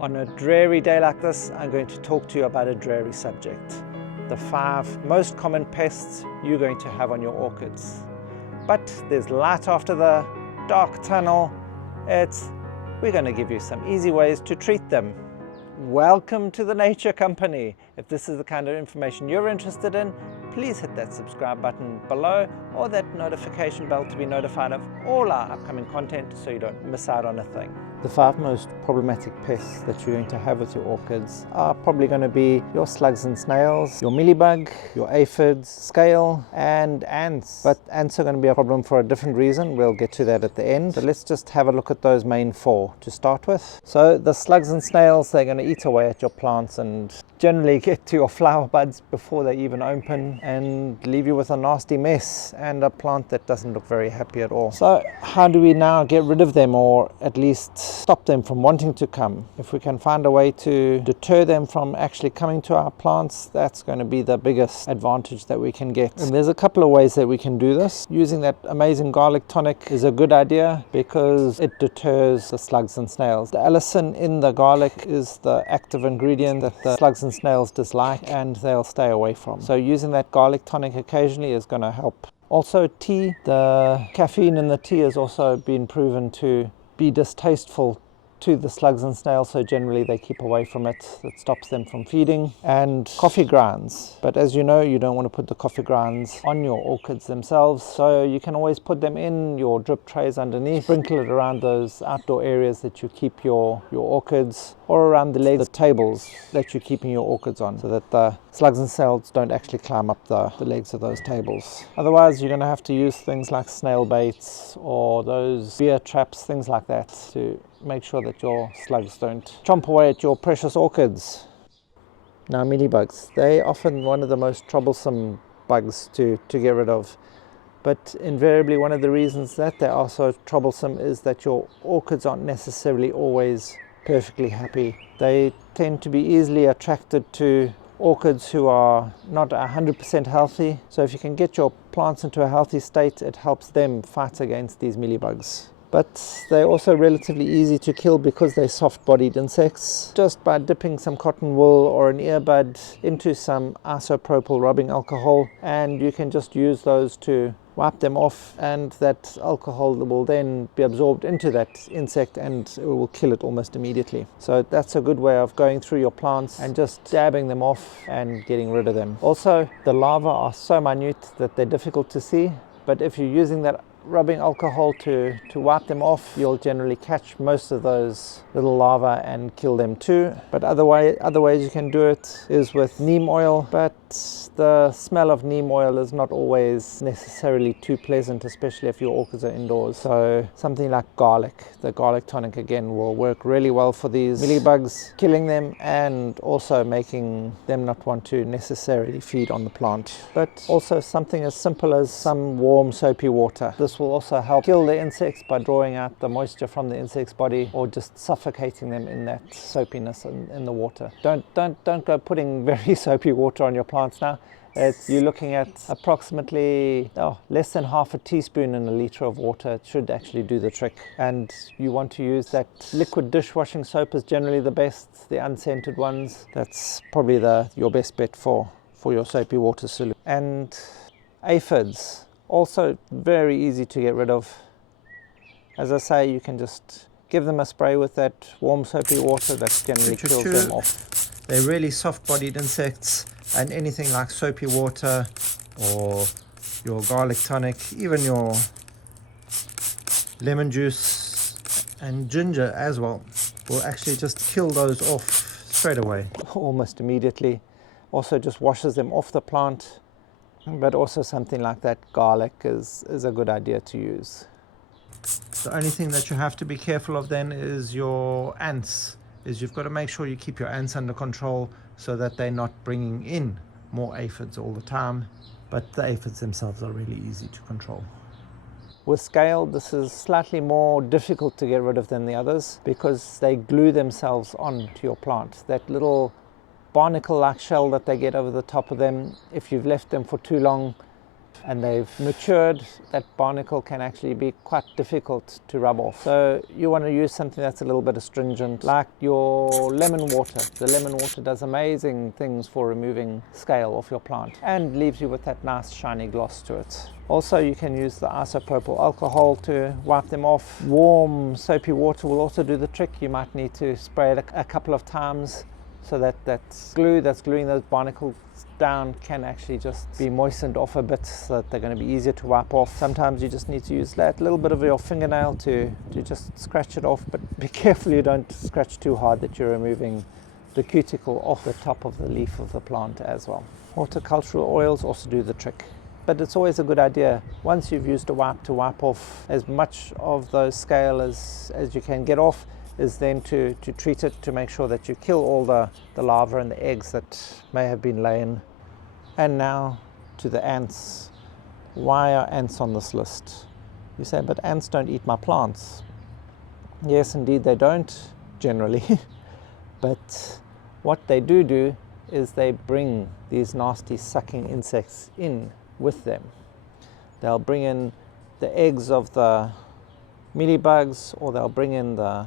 On a dreary day like this, I'm going to talk to you about a dreary subject. The 5 most common pests you're going to have on your orchids. But there's light after the dark tunnel. We're going to give you some easy ways to treat them. Welcome to the Nature Company. If this is the kind of information you're interested in, please hit that subscribe button below or that notification bell to be notified of all our upcoming content so you don't miss out on a thing. The 5 most problematic pests that you're going to have with your orchids are probably going to be your slugs and snails, your mealybug, your aphids, scale, and ants. But ants are going to be a problem for a different reason. We'll get to that at the end. But let's just have a look at those main 4 to start with. So the slugs and snails, they're going to eat away at your plants and generally get to your flower buds before they even open and leave you with a nasty mess and a plant that doesn't look very happy at all. So how do we now get rid of them, or at least stop them from wanting to come? If we can find a way to deter them from actually coming to our plants, that's going to be the biggest advantage that we can get. And there's a couple of ways that we can do this. Using that amazing garlic tonic is a good idea because it deters the slugs and snails. The allicin in the garlic is the active ingredient that the slugs and snails dislike and they'll stay away from. So using that garlic tonic occasionally is going to help. Also tea, the caffeine in the tea has also been proven to be distasteful to the slugs and snails, so generally they keep away from it. It stops them from feeding. And coffee grounds, but as you know, you don't want to put the coffee grounds on your orchids themselves, so you can always put them in your drip trays underneath, sprinkle it around those outdoor areas that you keep your orchids, or around the legs, the tables that you're keeping your orchids on, so that the slugs and snails don't actually climb up the legs of those tables. Otherwise you're going to have to use things like snail baits or those beer traps, things like that, to make sure that your slugs don't chomp away at your precious orchids. Now mealybugs, they're often one of the most troublesome bugs to get rid of. But invariably one of the reasons that they are so troublesome is that your orchids aren't necessarily always perfectly happy. They tend to be easily attracted to orchids who are not 100% healthy. So if you can get your plants into a healthy state, it helps them fight against these mealybugs. But they're also relatively easy to kill because they're soft-bodied insects. Just by dipping some cotton wool or an earbud into some isopropyl rubbing alcohol, and you can just use those to wipe them off, and that alcohol will then be absorbed into that insect and it will kill it almost immediately. So that's a good way of going through your plants and just dabbing them off and getting rid of them. Also, the larvae are so minute that they're difficult to see, but if you're using that rubbing alcohol to wipe them off, you'll generally catch most of those little larvae and kill them too. But other ways you can do it is with neem oil, but the smell of neem oil is not always necessarily too pleasant, especially if your orchids are indoors. So something like garlic, the garlic tonic again, will work really well for these mealybugs, killing them and also making them not want to necessarily feed on the plant. But also something as simple as some warm soapy water. This will also help kill the insects by drawing out the moisture from the insect's body or just suffocating them in that soapiness in the water. Don't go putting very soapy water on your plants now. You're looking at approximately less than half a teaspoon in a liter of water. It should actually do the trick. And you want to use that liquid dishwashing soap is generally the best, the unscented ones. That's probably your best bet for your soapy water solution. And aphids, also very easy to get rid of. As I say, you can just give them a spray with that warm soapy water that generally kills them off. They're really soft-bodied insects, and anything like soapy water or your garlic tonic, even your lemon juice and ginger as well, will actually just kill those off straight away, almost immediately. Also just washes them off the plant. But also something like that garlic is a good idea to use. The only thing that you have to be careful of then is your ants. You've got to make sure you keep your ants under control so that they're not bringing in more aphids all the time. But the aphids themselves are really easy to control. With scale, this is slightly more difficult to get rid of than the others because they glue themselves onto your plant. That little barnacle-like shell that they get over the top of them, if you've left them for too long, and they've matured, that barnacle can actually be quite difficult to rub off. So you want to use something that's a little bit astringent, like your lemon water. The lemon water does amazing things for removing scale off your plant and leaves you with that nice shiny gloss to it. Also, you can use the isopropyl alcohol to wipe them off. Warm soapy water will also do the trick. You might need to spray it a couple of times so that that glue that's gluing those barnacles down can actually just be moistened off a bit so that they're going to be easier to wipe off. Sometimes you just need to use that little bit of your fingernail to just scratch it off, but be careful you don't scratch too hard that you're removing the cuticle off the top of the leaf of the plant as well. Horticultural oils also do the trick. But it's always a good idea, once you've used a wipe, to wipe off as much of those scale as you can get off, is then to treat it to make sure that you kill all the larvae and the eggs that may have been laying. And now to the ants. Why are ants on this list? You say, but ants don't eat my plants. Yes, indeed they don't, generally. But what they do is they bring these nasty sucking insects in with them. They'll bring in the eggs of the mealybugs, or they'll bring in the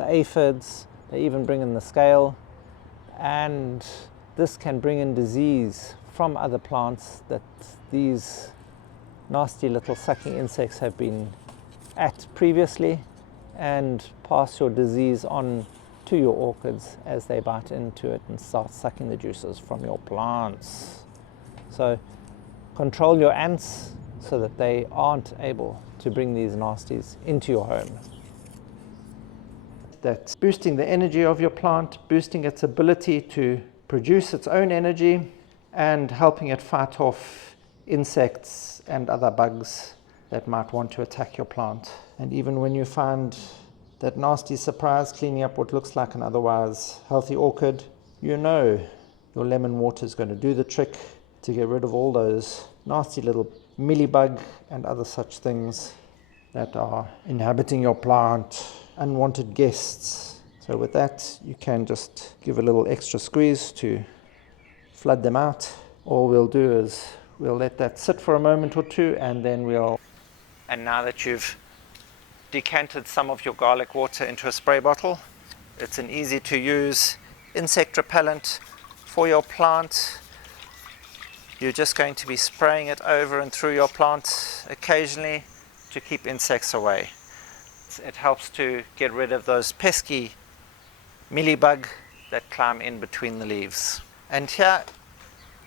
aphids, they even bring in the scale, and this can bring in disease from other plants that these nasty little sucking insects have been at previously, and pass your disease on to your orchids as they bite into it and start sucking the juices from your plants. So control your ants so that they aren't able to bring these nasties into your home. That's boosting the energy of your plant, boosting its ability to produce its own energy, and helping it fight off insects and other bugs that might want to attack your plant. And even when you find that nasty surprise cleaning up what looks like an otherwise healthy orchid, you know your lemon water is going to do the trick to get rid of all those nasty little mealybug and other such things that are inhabiting your plant, unwanted guests. So with that, you can just give a little extra squeeze to flood them out. All we'll do is we'll let that sit for a moment or two, and then and now that you've decanted some of your garlic water into a spray bottle, it's an easy to use insect repellent for your plant. You're just going to be spraying it over and through your plant occasionally to keep insects away. It helps to get rid of those pesky mealybug that climb in between the leaves. And here,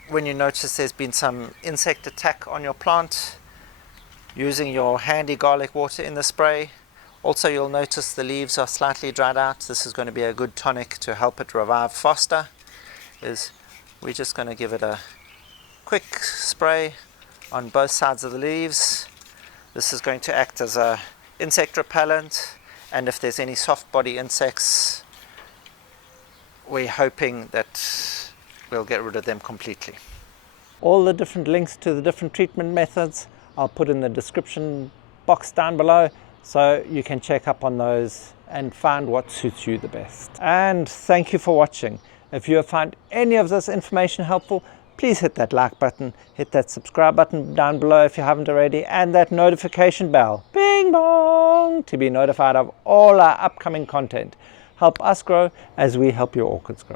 when you notice there's been some insect attack on your plant, using your handy garlic water in the spray. Also, you'll notice the leaves are slightly dried out. This is going to be a good tonic to help it revive faster. We're just going to give it a quick spray on both sides of the leaves. This is going to act as a insect repellent, and if there's any soft body insects, we're hoping that we'll get rid of them completely. All the different links to the different treatment methods I'll put in the description box down below, so you can check up on those and find what suits you the best. And thank you for watching. If you have found any of this information helpful, please hit that like button, hit that subscribe button down below if you haven't already, and that notification bell, bing bong, to be notified of all our upcoming content. Help us grow as we help your orchids grow.